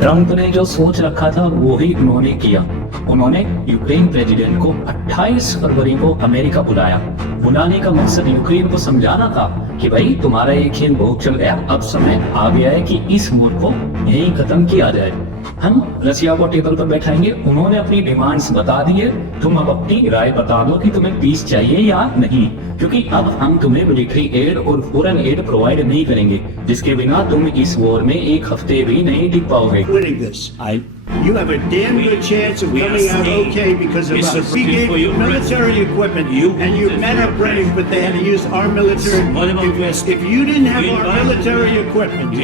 Trump ने जो सोच रखा था वो ही उन्होंने किया। उन्होंने यूक्रेन प्रेसिडेंट को 28 फरवरी को अमेरिका बुलाया। बुलाने का मकसद यूक्रेन को समझाना था कि भाई तुम्हारा ये खेल बहुत चल गया, अब समय आ गया है कि इस वॉर को यही खत्म किया जाए। हम रसिया को टेबल पर बैठाएंगे। उन्होंने अपनी डिमांड्स बता दी है, तुम अब अपनी राय बता दो कि तुम्हें पीस चाहिए या नहीं, क्योंकि अब हम तुम्हें मिलिट्री एड और फॉरेन एड प्रोवाइड नहीं करेंगे, जिसके बिना तुम इस वॉर में एक हफ्ते भी नहीं टिक पाओगे। Winning this. You have a damn good chance of coming out okay because of us. We gave you military equipment and your men are brave, but they had to use our military. If you didn't have our military equipment,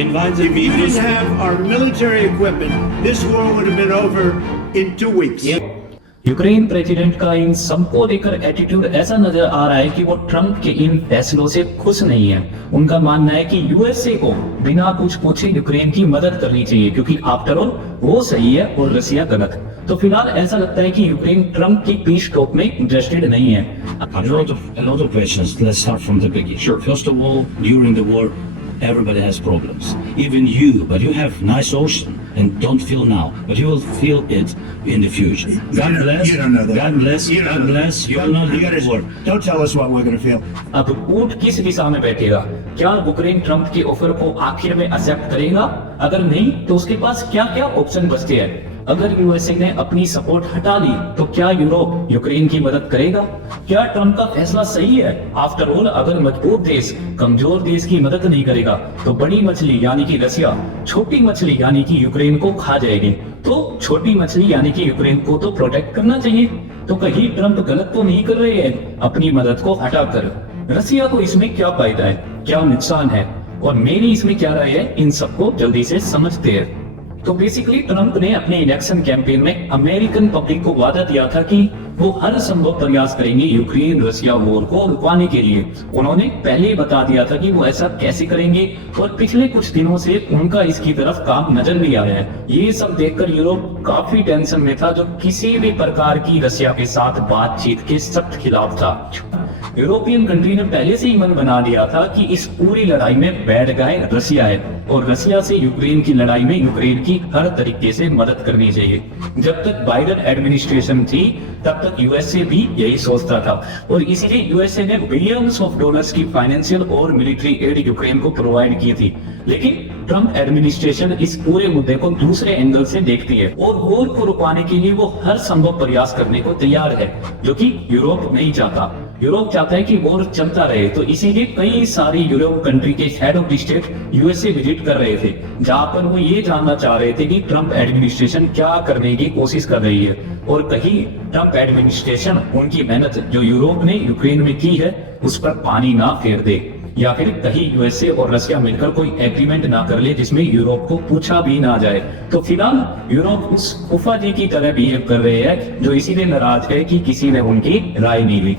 if you didn't have our military equipment, this war would have been over in 2 weeks. Ukraine president का इन सबको लेकर attitude ऐसा नजर आ रहा है कि वो Trump के इन फैसलों से खुश नहीं है। उनका मानना है कि यूएसए को बिना कुछ पूछे यूक्रेन की मदद करनी चाहिए, क्योंकि आफ्टर ऑल वो सही है और रसिया गलत। तो फिलहाल ऐसा लगता है कि यूक्रेन ट्रंप की पीस टॉक में इंटरेस्टेड नहीं है। A lot of questions. Let's start from the beginning. Sure. First of all, during the war, everybody has problems. Even you, but you have nice ocean and don't feel now, but you will feel it in the future. God bless. You don't know that. God bless. You don't God know bless. that. You will not You do gotta- the war. Don't tell us what we're going to feel. अब ऊंट किस दिशा में बैठेगा? क्या Ukraine Trump के offer को आखिर में एक्सेप्ट करेगा? अगर नहीं तो उसके पास क्या क्या ऑप्शन बचते हैं? अगर यूएसए ने अपनी सपोर्ट हटा ली तो क्या यूरोप यूक्रेन की मदद करेगा? क्या ट्रंप का फैसला सही है? आफ्टर ऑल अगर मजबूत देश कमजोर देश की मदद नहीं करेगा तो बड़ी मछली यानी कि रसिया छोटी मछली यानी कि यूक्रेन को खा जाएगी। तो छोटी मछली यानी कि यूक्रेन को तो प्रोटेक्ट करना चाहिए। तो कहीं ट्रंप गलत तो नहीं कर रहे हैं अपनी मदद को हटाकर? रसिया को इसमें क्या फायदा है, क्या नुकसान है और मेरी इसमें क्या राय है, इन सबको जल्दी से समझते हैं। तो बेसिकली ट्रंप ने अपने इलेक्शन कैंपेन में अमेरिकन पब्लिक को वादा दिया था कि वो हर संभव प्रयास करेंगे यूक्रेन रसिया वॉर को रुकवाने के लिए। उन्होंने पहले ही बता दिया था कि वो ऐसा कैसे करेंगे और पिछले कुछ दिनों से उनका इसकी तरफ काम नजर भी आया है। ये सब देखकर यूरोप काफी टेंशन में था, जो किसी भी प्रकार की रसिया के साथ बातचीत के सख्त खिलाफ था। यूरोपियन कंट्री ने पहले से ही मन बना लिया था कि इस पूरी लड़ाई में बैड गाय रसिया है और रसिया से यूक्रेन की लड़ाई में यूक्रेन की हर तरीके से मदद करनी चाहिए। जब तक बाइडेन एडमिनिस्ट्रेशन थी तब तक यूएसए भी यही सोचता था और इसीलिए यूएसए ने बिलियंस ऑफ डॉलर्स की फाइनेंशियल और मिलिट्री एड यूक्रेन को प्रोवाइड की थी। लेकिन ट्रंप एडमिनिस्ट्रेशन इस पूरे मुद्दे को दूसरे एंगल से देखती है और वॉर को रुकवाने के लिए वो हर संभव प्रयास करने को तैयार है, जो कि यूरोप नहीं चाहता। यूरोप चाहता है कि वॉर चलता रहे, तो इसीलिए कई सारी यूरोप कंट्री के head of state USA visit कर रहे थे, जहां पर वो ये जानना चाह रहे थे कि ट्रंप एडमिनिस्ट्रेशन क्या करने की कोशिश कर रही है और कहीं ट्रंप एडमिनिस्ट्रेशन उनकी मेहनत जो यूरोप ने यूक्रेन में की है उस पर पानी ना फेर दे, या फिर कहीं यूएसए और रसिया मिलकर कोई एग्रीमेंट ना कर ले जिसमें यूरोप को पूछा भी ना जाए। तो फिलहाल यूरोप उस फूफा जी की तरह बिहेव कर रहे हैं, जो इसीलिए नाराज है कि किसी ने उनकी राय नहीं ली।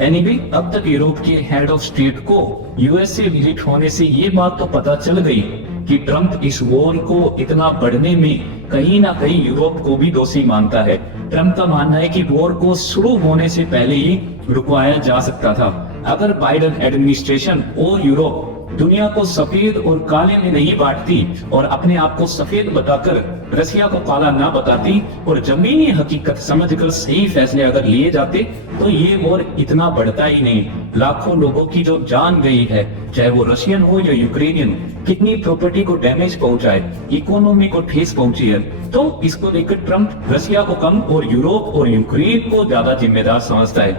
एनीवे, अब तक यूरोप के हेड ऑफ स्टेट को यूएसए विजिट होने से ये बात तो पता चल गई कि ट्रंप इस वॉर को इतना बढ़ने में कहीं ना कहीं यूरोप को भी दोषी मानता है। ट्रंप का मानना है कि वॉर को शुरू होने से पहले ही रुकवाया जा सकता था। अगर बाइडेन एडमिनिस्ट्रेशन और यूरोप दुनिया को सफेद और काले में नहीं बांटती और अपने आप को सफेद बताकर रसिया को काला ना बताती और जमीनी हकीकत समझकर सही फैसले अगर लिए जाते तो ये वॉर इतना बढ़ता ही नहीं। लाखों लोगों की जो जान गई है, चाहे वो रशियन हो या यूक्रेनियन, कितनी प्रॉपर्टी को डैमेज पहुंचाए, इकोनॉमी को ठेस पहुंची है। तो इसको लेकर ट्रंप रसिया को कम और यूरोप और यूक्रेन को ज्यादा जिम्मेदार समझता है।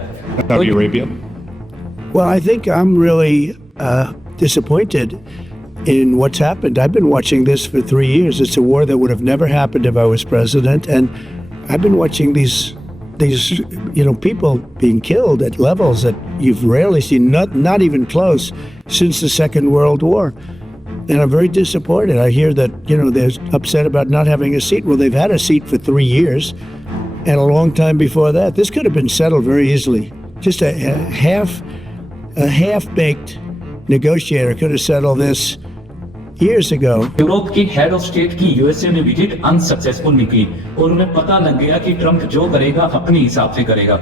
Saudi Arabia. Well, I think I'm really disappointed in what's happened. I've been watching this for 3 years. It's a war that would have never happened if I was president, and I've been watching these people being killed at levels that you've rarely seen, not even close, since the Second World War. And I'm very disappointed. I hear that they're upset about not having a seat. Well, they've had a seat for 3 years, and a long time before that. This could have been settled very easily. Just a half-baked negotiator could have settled this years ago. Europe की head of state की USA में visit unsuccessful निकली और उन्हें पता लग गया कि ट्रंप जो करेगा अपने हिसाब से करेगा।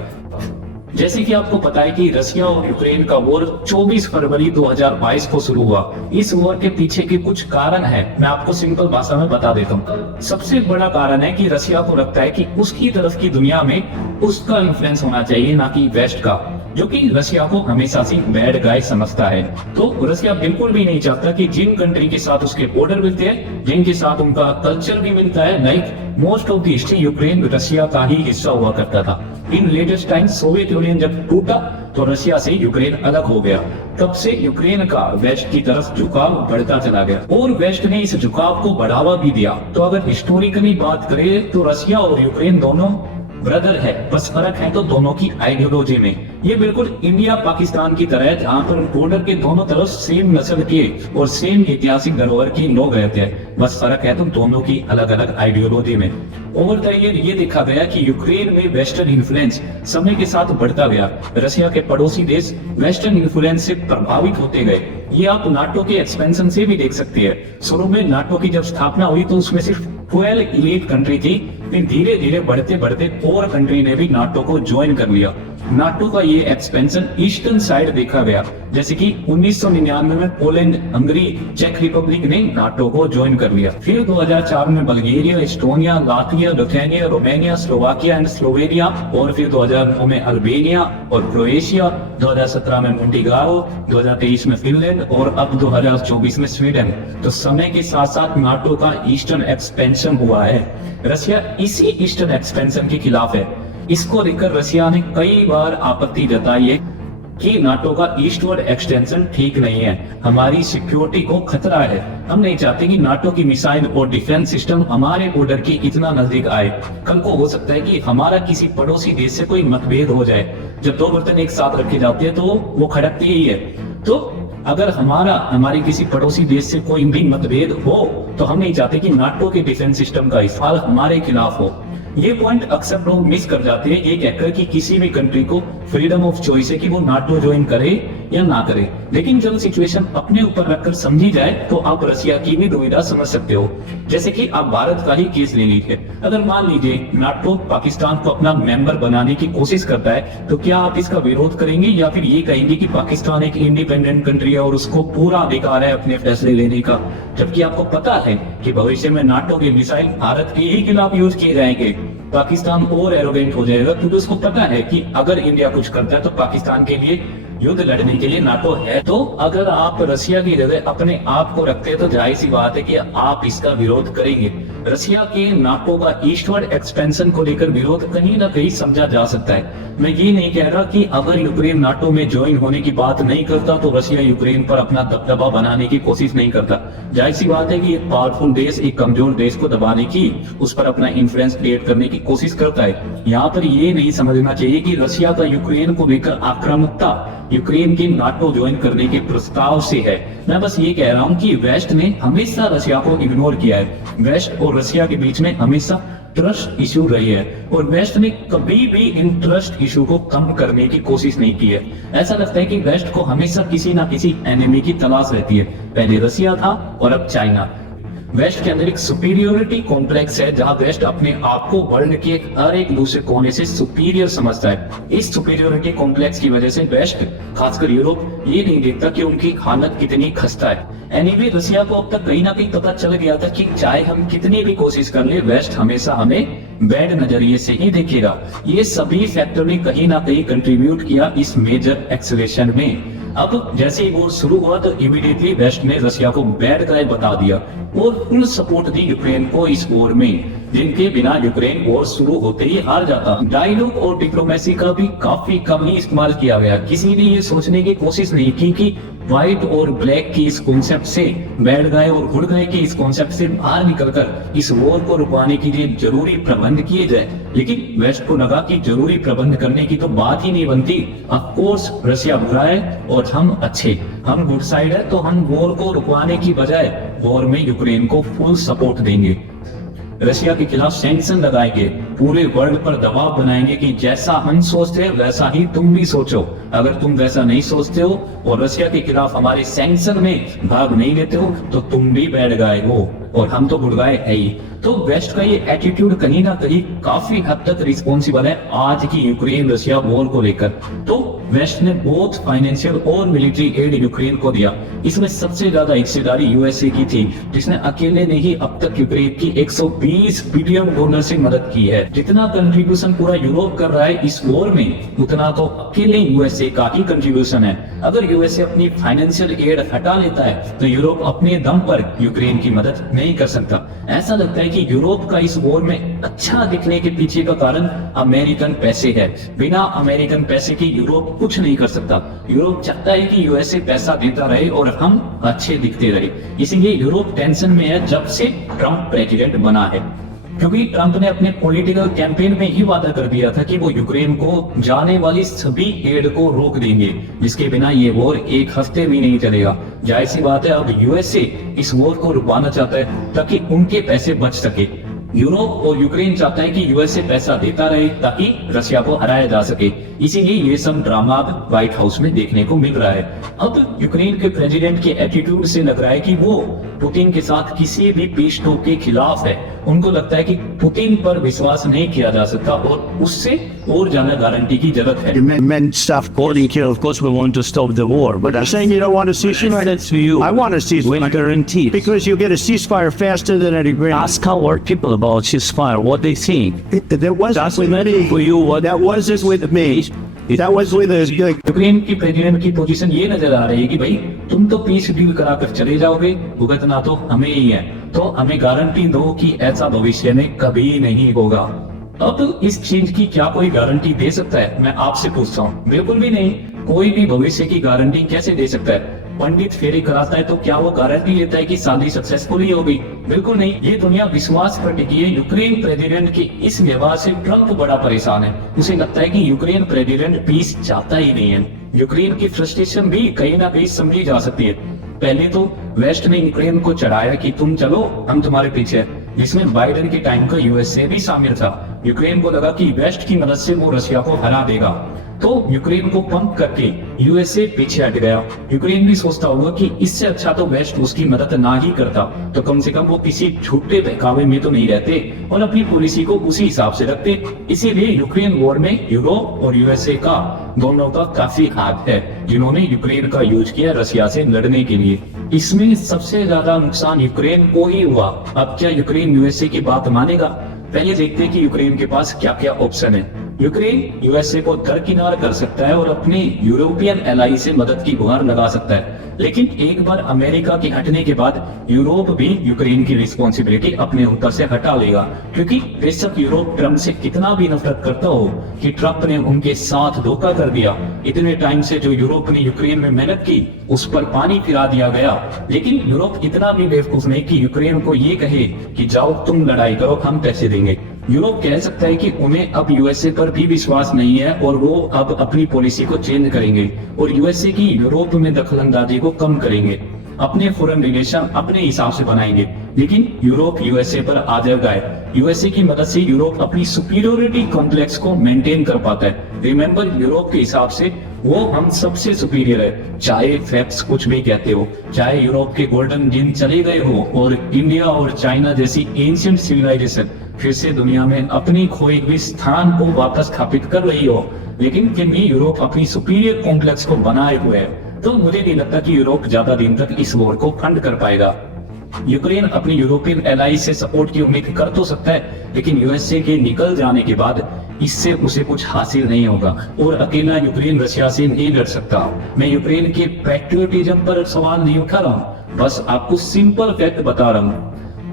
जैसे कि आपको पता है कि रशिया और यूक्रेन का वॉर 24 फरवरी 2022 को शुरू हुआ। इस वॉर के पीछे के कुछ कारण है, मैं आपको सिंपल भाषा में बता देता हूँ। सबसे बड़ा कारण है कि रशिया को लगता है कि उसकी तरफ की दुनिया में उसका इन्फ्लुएंस होना चाहिए, ना कि वेस्ट का, जो कि रशिया को हमेशा से बैड गाय समझता है। तो रशिया बिल्कुल भी नहीं चाहता कि जिन कंट्री के साथ उसके बॉर्डर मिलते हैं, जिनके साथ उनका कल्चर भी मिलता है, like most of the history Ukraine Russia का ही हिस्सा हुआ करता था। इन लेटेस्ट टाइम सोवियत यूनियन जब टूटा तो रशिया से यूक्रेन अलग हो गया। तब से यूक्रेन का वेस्ट की तरफ झुकाव बढ़ता चला गया और वेस्ट ने इस झुकाव को बढ़ावा भी दिया। तो अगर हिस्टोरिकली बात करें तो रशिया और यूक्रेन दोनों ब्रदर है, बस फर्क है तो दोनों की आइडियोलॉजी में। ये बिल्कुल इंडिया पाकिस्तान की तरह है, जहाँ पर बॉर्डर के दोनों तरफ सेम नस्ल के और सेम ऐतिहासिक धरोहर के लोग रहते हैं, बस फर्क है तो दोनों की अलग अलग आइडियोलॉजी में। ओवर द ईयर ये देखा गया कि यूक्रेन में वेस्टर्न इन्फ्लुएंस समय के साथ बढ़ता गया। रशिया के पड़ोसी देश वेस्टर्न इन्फ्लुएंस से प्रभावित होते गए। ये आप नाटो के एक्सपेंशन से भी देख सकते हैं। शुरू में नाटो की जब स्थापना हुई तो उसमें सिर्फ 12 एलीट कंट्री थी, फिर धीरे धीरे बढ़ते बढ़ते और कंट्री ने भी नाटो को ज्वाइन कर लिया। नाटो का ये एक्सपेंशन ईस्टर्न साइड देखा गया, जैसे कि 1999 में पोलैंड, हंगरी, चेक रिपब्लिक ने नाटो को ज्वाइन कर लिया। फिर 2004 में Bulgaria, Estonia, Latvia, Lithuania, Romania, Slovakia and Slovenia, और फिर 2009 में अल्बेनिया और क्रोएशिया, 2017 में मोंटेग्रो, 2023 में फिनलैंड और अब 2024 में स्वीडन। तो समय के साथ साथ नाटो का ईस्टर्न एक्सपेंशन हुआ है। रशिया इसी ईस्टर्न एक्सपेंशन के खिलाफ है। इसको लेकर रशिया ने कई बार आपत्ति जताई है कि नाटो का ईस्टवर्ड एक्सटेंशन ठीक नहीं है, हमारी सिक्योरिटी को खतरा है। हम नहीं चाहते कि नाटो की मिसाइल और डिफेंस सिस्टम हमारे बॉर्डर के इतना नजदीक आए। कल को हो सकता है कि हमारा किसी पड़ोसी देश से कोई मतभेद हो जाए। जब दो बर्तन एक साथ रखे जाते हैं तो वो खड़कते ही है। तो अगर हमारे किसी पड़ोसी देश से कोई भी मतभेद हो तो हम नहीं चाहते कि नाटो के डिफेंस सिस्टम का इस्तेमाल हमारे खिलाफ हो। ये पॉइंट अक्सर लोग मिस कर जाते हैं, ये कहकर कि किसी भी कंट्री को फ्रीडम ऑफ चॉइस है कि वो नाटो ज्वाइन करे या ना करे। लेकिन जब सिचुएशन अपने ऊपर रखकर समझी जाए तो आप रशिया की भी दुविधा समझ सकते हो। जैसे कि आप भारत का ही केस ले लीजिए। अगर मान लीजिए नाटो पाकिस्तान को अपना मेंबर बनाने की कोशिश करता है तो क्या आप इसका विरोध करेंगे या फिर ये कहेंगे कि पाकिस्तान एक इंडिपेंडेंट कंट्री है और उसको पूरा अधिकार है अपने फैसले लेने का, जबकि आपको पता है कि भविष्य में नाटो के मिसाइल भारत के ही खिलाफ यूज किए जाएंगे। पाकिस्तान और एरोगेंट हो जाएगा क्योंकि उसको पता है कि अगर इंडिया कुछ करता है तो पाकिस्तान के लिए युद्ध लड़ने के लिए नाटो है। तो अगर आप रशिया की जगह अपने आप को रखते हैं तो जाहिर सी बात है कि आप इसका विरोध करेंगे। रशिया के नाटो का ईस्टवर्ड एक्सपेंशन को लेकर विरोध कहीं ना कहीं समझा जा सकता है। मैं ये नहीं कह रहा कि अगर यूक्रेन नाटो में ज्वाइन होने की बात नहीं करता तो रशिया यूक्रेन पर अपना दबदबा बनाने की कोशिश नहीं करता। जाहिर सी बात है कि एक पावरफुल देश एक कमजोर देश को दबाने की, उस पर अपना इन्फ्लुएंस क्रिएट करने की कोशिश करता है। यहाँ पर ये नहीं समझना चाहिए कि रशिया का यूक्रेन को लेकर आक्रामकता यूक्रेन के नाटो ज्वाइन करने के प्रस्ताव से है। मैं बस ये कह रहा हूँ कि वेस्ट ने हमेशा रशिया को इग्नोर किया है। वेस्ट और रशिया के बीच में हमेशा ट्रस्ट इशू रही है और वेस्ट ने कभी भी इन ट्रस्ट इशू को कम करने की कोशिश नहीं की है। ऐसा लगता है कि वेस्ट को हमेशा किसी ना किसी एनिमी की तलाश रहती है। पहले रशिया था और अब चाइना। वेस्ट के अंदर एक सुपीरियोरिटी कॉम्प्लेक्स है जहां वेस्ट अपने आप को वर्ल्ड के हर एक दूसरे कोने से सुपीरियर समझता है। इस सुपीरियोरिटी कॉम्प्लेक्स की वजह से वेस्ट, खासकर यूरोप, ये नहीं देखता कि उनकी हालत कितनी खस्ता है। एनीवे रशिया को अब तक कहीं ना कहीं पता चल गया था कि चाहे हम कितनी भी कोशिश कर ले, वेस्ट हमेशा हमें बैड नजरिए से ही देखेगा। ये सभी फैक्टर ने कहीं ना कहीं कंट्रीब्यूट किया इस मेजर एक्सेलेरेशन में। अब जैसे ही वॉर शुरू हुआ तो इमीडिएटली वेस्ट ने रशिया को बैड गाय बता दिया और फुल सपोर्ट दी यूक्रेन को इस वॉर में, जिनके बिना यूक्रेन वॉर शुरू होते ही हार जाता। डायलॉग और डिप्लोमेसी का भी काफी कम ही इस्तेमाल किया गया। किसी ने ये सोचने की कोशिश नहीं की कि व्हाइट और ब्लैक की इस कॉन्सेप्ट से, बैड गाय और गुड गाय की इस कॉन्सेप्ट से बाहर निकलकर इस वॉर को रुकवाने के लिए जरूरी प्रबंध किए जाए। लेकिन वेस्ट को लगा कि जरूरी प्रबंध करने की तो बात ही नहीं बनती। ऑफ कोर्स रशिया बुरा है और हम अच्छे, हम गुड साइड है, तो हम वॉर को रुकवाने की बजाय वॉर में यूक्रेन को फुल सपोर्ट देंगे। रशिया के खिलाफ सैंक्शन लगाएंगे, पूरे वर्ल्ड पर दबाव बनाएंगे कि जैसा हम सोचते हैं वैसा ही तुम भी सोचो। अगर तुम वैसा नहीं सोचते हो और रशिया के खिलाफ हमारे सैंक्शन में भाग नहीं लेते हो तो तुम भी बैड गाय हो और हम तो गुड गाय है ही। तो वेस्ट का ये एटीट्यूड कहीं ना कहीं काफी हद तक रिस्पॉन्सिबल है आज की यूक्रेन रशिया वॉर को लेकर। तो वेस्ट ने बहुत फाइनेंशियल और मिलिट्री एड यूक्रेन को दिया। इसमें सबसे ज्यादा हिस्सेदारी यूएसए की थी, जिसने अकेले ने ही अब तक यूक्रेन की 120 बिलियन डॉलर से मदद की है। जितना कंट्रीब्यूशन पूरा यूरोप कर रहा है इस वॉर में, उतना तो अकेले यूएसए का ही कंट्रीब्यूशन है। अगर यूएसए अपनी फाइनेंशियल एड हटा लेता है तो यूरोप अपने दम पर यूक्रेन की मदद नहीं कर सकता। ऐसा लगता है कि यूरोप का इस वॉर में अच्छा दिखने के पीछे का कारण अमेरिकन पैसे है। बिना अमेरिकन पैसे के यूरोप कुछ नहीं कर सकता। यूरोप चाहता है कि यूएसए पैसा देता रहे और हम अच्छे दिखते रहे। इसीलिए यूरोप टेंशन में है जब से ट्रंप प्रेसिडेंट बना है, क्योंकि ट्रंप ने अपने पॉलिटिकल कैंपेन में ही वादा कर दिया था कि वो यूक्रेन को जाने वाली सभी एड को रोक देंगे, जिसके बिना ये वॉर एक हफ्ते भी नहीं चलेगा। जाहिर सी बात है अब यूएसए इस वॉर को रुकवाना चाहता है ताकि उनके पैसे बच सके। यूरोप और यूक्रेन चाहता है कि यूएसए पैसा देता रहे ताकि रशिया को हराया जा सके। इसीलिए ये सब ड्रामा अब व्हाइट हाउस में देखने को मिल रहा है। अब यूक्रेन के प्रेसिडेंट के एटीट्यूड से लग रहा है कि वो पुतिन के साथ किसी भी पीस टॉक के खिलाफ है। उनको लगता है कि पुतिन पर विश्वास नहीं किया जा सकता और उससे और ज्यादा गारंटी की जरूरत है। Men stuff. Of course, we want to stop the war, but I'm saying you don't want a ceasefire. that's for you. I want a ceasefire. When guaranteed. Because you get a ceasefire faster than an agreement. Ask our people about ceasefire, what they think. That wasn't with me. For you, what That wasn't with me. That was with us. Ukraine की president की position ये नजर आ रही है कि भाई तुम तो पीस डील कराकर चले जाओगे, भुगतना तो हमें ही है, तो हमें गारंटी दो कि ऐसा भविष्य में कभी नहीं होगा। अब इस चीज की क्या कोई गारंटी दे सकता है, मैं आपसे पूछता हूँ। बिल्कुल भी नहीं। कोई भी भविष्य की गारंटी कैसे दे सकता है? पंडित फेरी कराता है तो क्या वो गारंटी लेता है कि शादी सक्सेसफुल ही होगी? बिल्कुल नहीं। ये दुनिया विश्वास पर टिकी है। यूक्रेन प्रेसिडेंट के इस व्यवहार से ट्रंप बड़ा परेशान है। उसे लगता है कि यूक्रेन प्रेसिडेंट पीस चाहता ही नहीं है। यूक्रेन की फ्रस्ट्रेशन भी कहीं ना कहीं समझी जा सकती है। पहले तो वेस्ट ने यूक्रेन को चढ़ाया कि तुम चलो, हम तुम्हारे पीछे हैं, जिसमें बाइडेन के टाइम का यूएसए भी शामिल था। यूक्रेन को लगा कि वेस्ट की मदद से वो रशिया को हरा देगा, तो यूक्रेन को पंप करके यूएसए पीछे हट गया। यूक्रेन भी सोचता होगा कि इससे अच्छा तो वेस्ट उसकी मदद ना ही करता, तो कम से कम वो किसी झूठे बहकावे में तो नहीं रहते और अपनी पॉलिसी को उसी हिसाब से रखते। इसीलिए यूक्रेन वॉर में यूरोप और यूएसए का दोनों का काफी हाथ है, जिन्होंने यूक्रेन का यूज किया रशिया से लड़ने के लिए। इसमें सबसे ज्यादा नुकसान यूक्रेन को ही हुआ। अब क्या यूक्रेन यूएसए की बात मानेगा? पहले देखते हैं कि यूक्रेन के पास क्या क्या ऑप्शन है। यूक्रेन यूएसए को दरकिनार कर सकता है और अपने यूरोपियन एलाई से मदद की गुहार लगा सकता है, लेकिन एक बार अमेरिका के हटने के बाद यूरोप भी यूक्रेन की रिस्पॉन्सिबिलिटी अपने ऊपर से हटा लेगा। क्योंकि बेशक यूरोप ट्रंप से कितना भी नफरत करता हो कि ट्रंप ने उनके साथ धोखा कर दिया, इतने टाइम से जो यूरोप ने यूक्रेन में मेहनत की उस पर पानी फिरा दिया गया, लेकिन यूरोप इतना भी बेवकूफ नहीं कि यूक्रेन को ये कहे कि जाओ तुम लड़ाई करो, हम पैसे देंगे। यूरोप कह सकता है कि उन्हें अब यूएसए पर भी विश्वास नहीं है और वो अब अपनी पॉलिसी को चेंज करेंगे और यूएसए की यूरोप में दखलंदाजी को कम करेंगे, अपने फॉरेन रिलेशन अपने हिसाब से बनाएंगे। लेकिन यूरोप यूएसए पर आ जाएगा। यूएसए की मदद से यूरोप अपनी सुपीरियोरिटी कॉम्प्लेक्स को मेंटेन कर पाता है। रिमेंबर, यूरोप के हिसाब से वो हम सबसे सुपीरियर है, चाहे फैक्ट्स कुछ भी कहते हो, चाहे यूरोप के गोल्डन दिन चले गए हो और इंडिया और चाइना जैसी एंशिएंट सिविलाइजेशन फिर से दुनिया में अपनी खोई हुई स्थान को वापस स्थापित कर रही हो, लेकिन फिर भी यूरोप अपनी सुपीरियर कॉम्प्लेक्स को बनाए हुए है। तो मुझे नहीं लगता कि यूरोप ज्यादा दिन तक इस वॉर को फंड कर पाएगा। यूक्रेन अपनी यूरोपियन एलाई से सपोर्ट की उम्मीद कर तो सकता है, लेकिन यूएसए के निकल जाने के बाद इससे उसे कुछ हासिल नहीं होगा और अकेला यूक्रेन रशिया से नहीं लड़ सकता। मैं यूक्रेन के पैट्रियोटिज्म पर सवाल नहीं उठा रहा हूँ, बस आपको सिंपल फैक्ट बता रहा हूँ।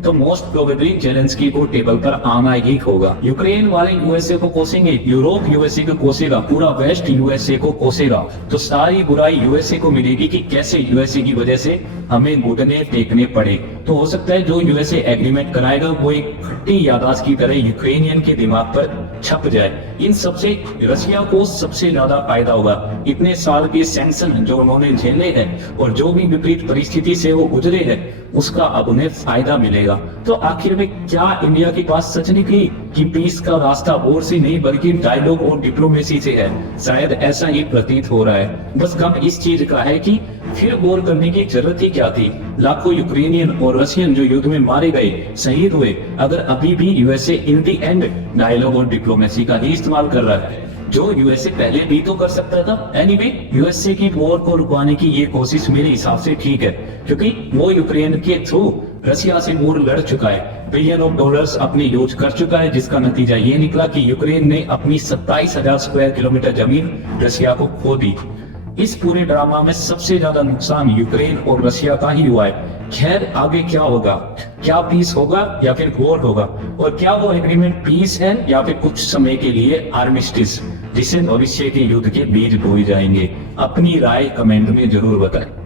तो मोस्ट प्रोबेबली जेलेंस्की को टेबल पर आना ही होगा। यूक्रेन वाले यूएसए को कोसेंगे, यूरोप यूएसए को कोसेगा, पूरा वेस्ट यूएसए को कोसेगा, तो सारी बुराई यूएसए को मिलेगी कि कैसे यूएसए की वजह से हमें घुटने टेकने पड़े। तो हो सकता है जो यूएसए एग्रीमेंट कराएगा वो एक खट्टी याददाश्त की तरह यूक्रेनियन के दिमाग पर छप जाए। इन सबसे रशिया को सबसे ज्यादा फायदा होगा। इतने साल के सैंक्शन जो उन्होंने झेले हैं और जो भी विपरीत परिस्थिति से वो गुजरे हैं उसका अब उन्हें फायदा मिलेगा। तो आखिर में क्या इंडिया के पास सच निकली कि पीस का रास्ता वॉर से नहीं बल्कि डायलॉग और डिप्लोमेसी से है? शायद ऐसा ही प्रतीत हो रहा है। बस गम इस चीज का है कि फिर वॉर करने की जरूरत ही क्या थी? लाखों यूक्रेनियन और रशियन जो युद्ध में मारे गए, शहीद हुए, अगर अभी भी USA in the end dialogue और डिप्लोमेसी का ही इस्तेमाल कर रहा है, जो यूएसए पहले भी तो कर सकता था। एनीवे, यूएसए की वॉर को रुकवाने की ये कोशिश मेरे हिसाब से ठीक है, क्योंकि वो यूक्रेन के थ्रू रशिया से वॉर लड़ चुका है, बिलियन ऑफ डॉलर्स अपने यूज कर चुका है, जिसका नतीजा ये निकला कि यूक्रेन ने अपनी 27,000 स्क्वायर किलोमीटर जमीन रशिया को खो दी। इस पूरे ड्रामा में सबसे ज्यादा नुकसान यूक्रेन और रशिया का ही हुआ है। खैर, आगे क्या होगा? क्या पीस होगा या फिर वॉर होगा? और क्या वो एग्रीमेंट पीस है या फिर कुछ समय के लिए आर्मिस्टिस, जिससे भविष्य के युद्ध के बीज बोए जाएंगे? अपनी राय कमेंट में जरूर बताएं।